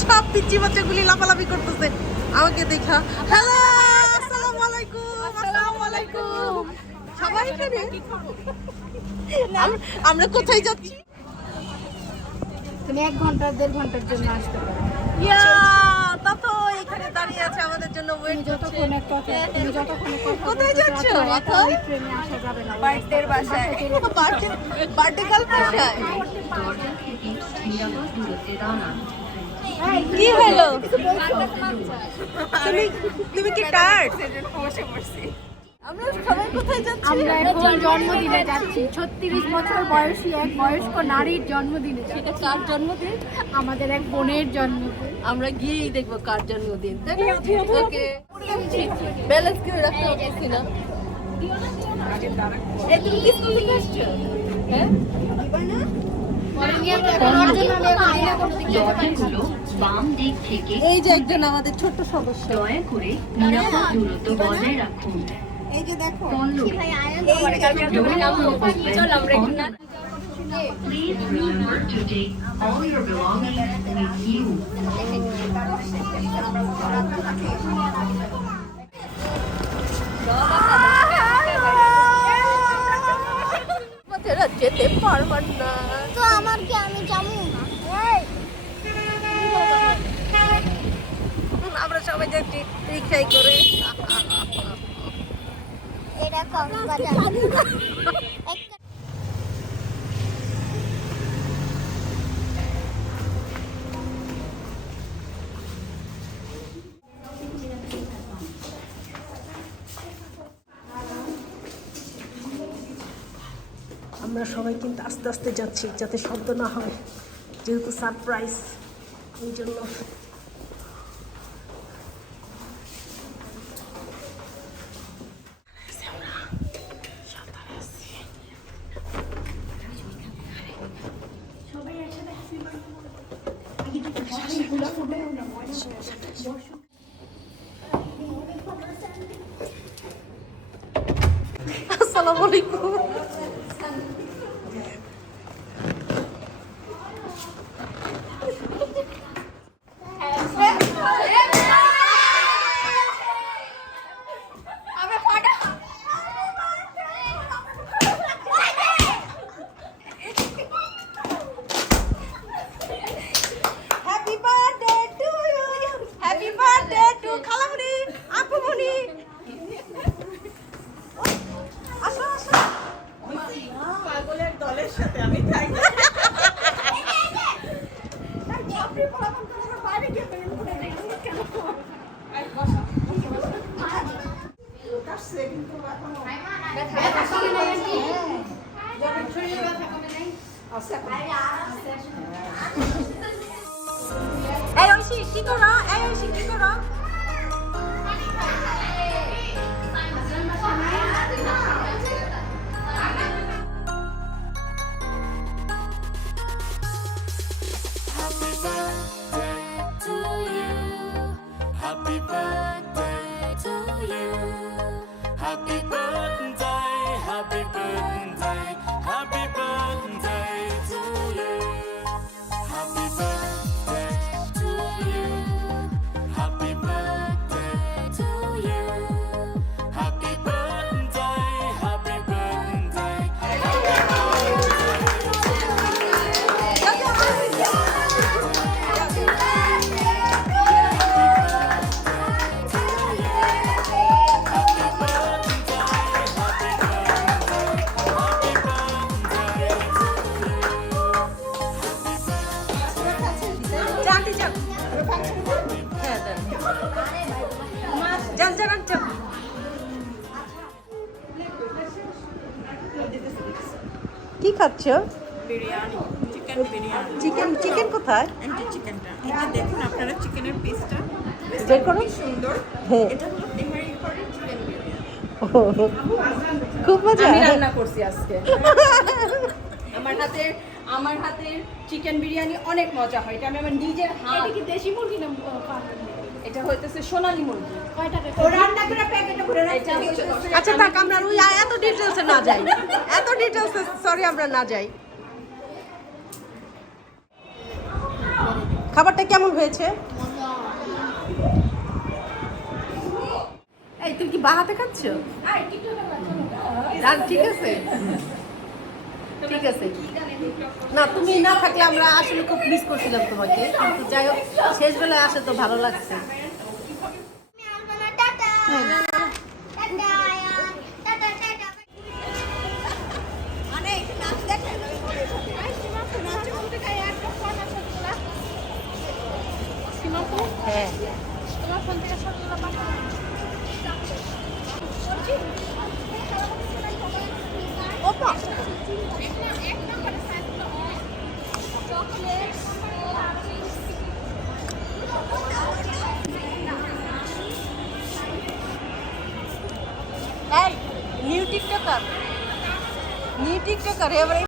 সব পিচ্চি বাচ্চাগুলি লাফালাফি করতেছে আমাকে দেখা। হ্যালো, আসসালামু আলাইকুম। আসসালামু আলাইকুম। সবাই এখানে? আমরা কোথায় যাচ্ছি? তুমি 1 ঘন্টা 1.5 ঘন্টার জন্য আসতে পারো। ইয়া, তা তো এখানে দাঁড়িয়ে আছে আমাদের জন্য ওয়েট করছে। তুমি যতক্ষণ কোথায় যাচ্ছ? ওই ট্রেনে আসা যাবে না। বার্থডের বাসায়। বার্থডে কাল বাসায়। কি হলো? তুমি কি টায়ার্ড? আমরা সবাই কোথায় যাচ্ছি? আমরা এখন জন্মদিনে যাচ্ছি। 36 বছর বয়সী এক বয়স্ক নারীর জন্মদিনে। সেটা কার জন্মদিন? আমাদের এক বোনের জন্মদিন। আমরা গিয়েই দেখবো কার জন্মদিন। ওকে, ব্যালেন্স করে রাখতে পারছি না। এই তুমি কি স্কুল থেকে আসছো? হ্যাঁ, বাম দিক থেকে এই যে একজন আমাদের ছোট্ট সদস্য। দয়া করে নিরাপদ দূরত্ব বজায় রাখুন। এই যে দেখো, Please remember to take all your belongings with you. বাচ্চারা যেতে পারবেন না। তো আমার কি, আমি যাবো না। আমরা সবাই যাচ্ছি রিক্সায় করে। এটা কক্সবাজার। আমরা সবাই কিন্তু আস্তে আস্তে যাচ্ছি যাতে শব্দ না হয়, যেহেতু সারপ্রাইজ এই জন্য। আসসালামু আলাইকুম। Happy birthday to you, happy birthday to খালামুনি, আপুমুনি। আসো আসো। পাগলের দলের সাথে আমি থাকি। এই ঐশী কি করো? এই ঐশী কি করো? Happy birthday to you. Happy birthday, happy birthday, happy birthday to you. Happy birthday to you. Happy birthday to you. Happy birthday, happy birthday, জানতে চান? হ্যাঁ, যান যান যান। কি খাচ্ছ? Biryani, chicken biryani. Chicken. Chicken কোথায়? এই যে চিকেনটা, এই যে দেখুন আপনারা চিকেনের পিসটা বের করো। সুন্দর। হ্যাঁ। এটা হলো তেহারি করে চিকেন বিরিয়ানি। ও, খুব মজা। আমি রান্না করছি আজকে। আমার হাতের চিকেন বিরিয়ানি অনেক মজা হয়। এটা আমি আমার নিজের হাত। এটা কি দেশি মুরগি না এটা হইতেছে সোনালী মুরগি। কয় টাকা? ও রান্না করে প্যাকেটে ভরে রাখছে। এটা হইতেছে আচ্ছা থাক, আমরা ওই এত ডিটেলসে না যাই, এত ডিটেলসে সরি আমরা না যাই। খাবারটা কেমন হয়েছে? এই তুমি কি বাহাতে খাচ্ছ? ঠিক আছে ঠিক আছে। না তুমি না থাকলে আমরা আসলে খুব মিস করছিলাম তোমাকে, কিন্তু যাই হোক শেষ বেলায় আসে তো ভালো লাগছে। হ্যাঁ নিউ টিকটকার এবারে